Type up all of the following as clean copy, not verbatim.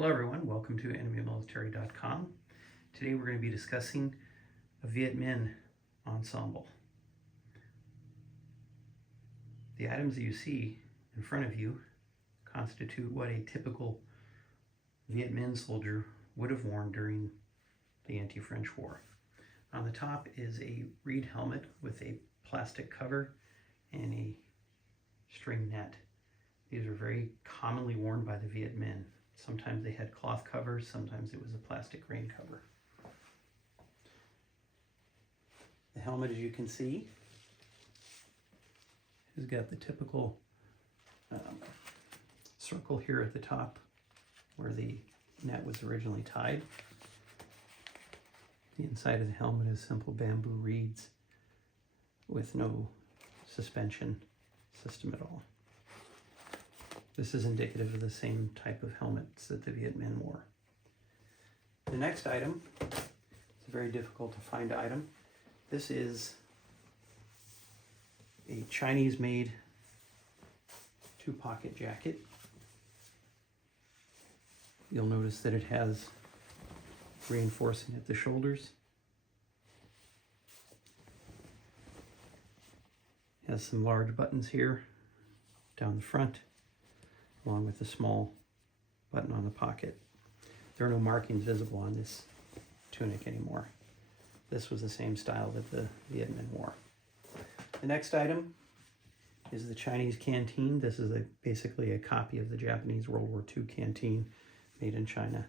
Hello everyone, welcome to enemymilitary.com. Today we're going to be discussing a Viet Minh ensemble. The items that you see in front of you constitute what a typical Viet Minh soldier would have worn during the anti-French war. On the top is a reed helmet with a plastic cover and a string net. These are very commonly worn by the Viet Minh. Sometimes they had cloth covers, sometimes it was a plastic rain cover. The helmet, as you can see, has got the typical circle here at the top where the net was originally tied. The inside of the helmet is simple bamboo reeds with no suspension system at all. This is indicative of the same type of helmets that the Viet Minh wore. The next item is a very difficult to find item. This is a Chinese-made two-pocket jacket. You'll notice that it has reinforcing at the shoulders. It has some large buttons here down the front, along with a small button on the pocket. There are no markings visible on this tunic anymore. This was the same style that the Viet Minh wore. The next item is the Chinese canteen. This is basically a copy of the Japanese World War II canteen made in China.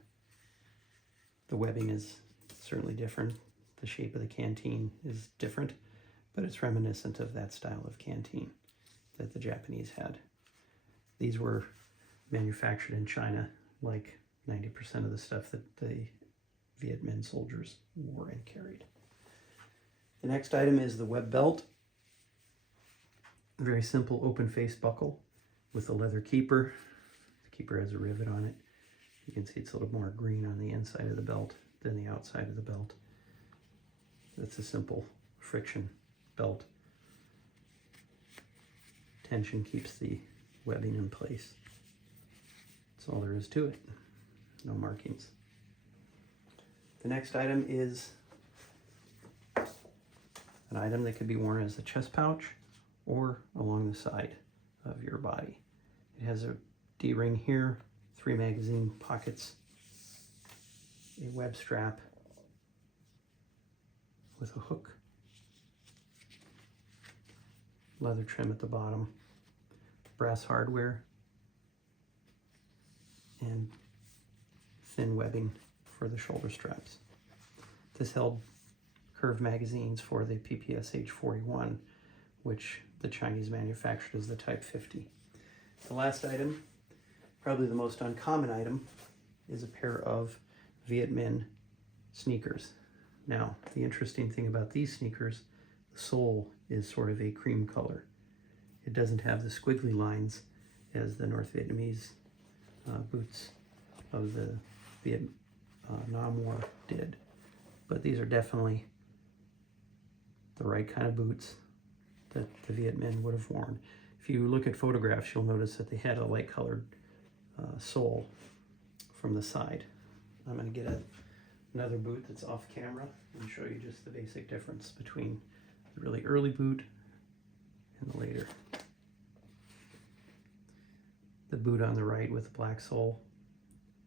The webbing is certainly different. The shape of the canteen is different, but it's reminiscent of that style of canteen that the Japanese had. These were manufactured in China, like 90% of the stuff that the Viet Minh soldiers wore and carried. The next item is the web belt. A very simple open face buckle with a leather keeper. The keeper has a rivet on it. You can see it's a little more green on the inside of the belt than the outside of the belt. It's a simple friction belt. Tension keeps the webbing in place. That's all there is to it. No markings. The next item is an item that could be worn as a chest pouch or along the side of your body. It has a D-ring here, 3 magazine pockets, a web strap with a hook, leather trim at the bottom, brass hardware, and thin webbing for the shoulder straps. This held curved magazines for the PPSH-41, which the Chinese manufactured as the Type 50. The last item, probably the most uncommon item, is a pair of Viet Minh sneakers. Now, the interesting thing about these sneakers, the sole is sort of a cream color. It doesn't have the squiggly lines as the North Vietnamese boots of the Vietnam War did. But these are definitely the right kind of boots that the Viet Minh would have worn. If you look at photographs, you'll notice that they had a light colored sole from the side. I'm going to get another boot that's off camera and show you just the basic difference between the really early boot and the later. The boot on the right with the black sole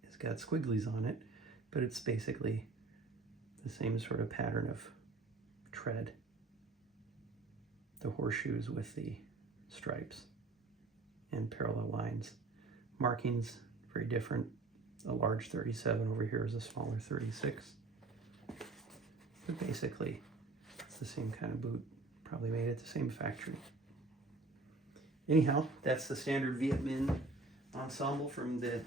has got squigglies on it, but it's basically the same sort of pattern of tread. The horseshoes with the stripes and parallel lines. Markings, very different. A large 37 over here is a smaller 36. But basically, it's the same kind of boot, probably made at the same factory. Anyhow, that's the standard Viet Minh ensemble from the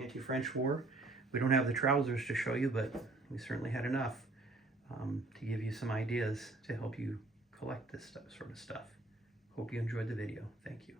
anti-French war. We don't have the trousers to show you, but we certainly had enough to give you some ideas to help you collect this sort of stuff. Hope you enjoyed the video. Thank you.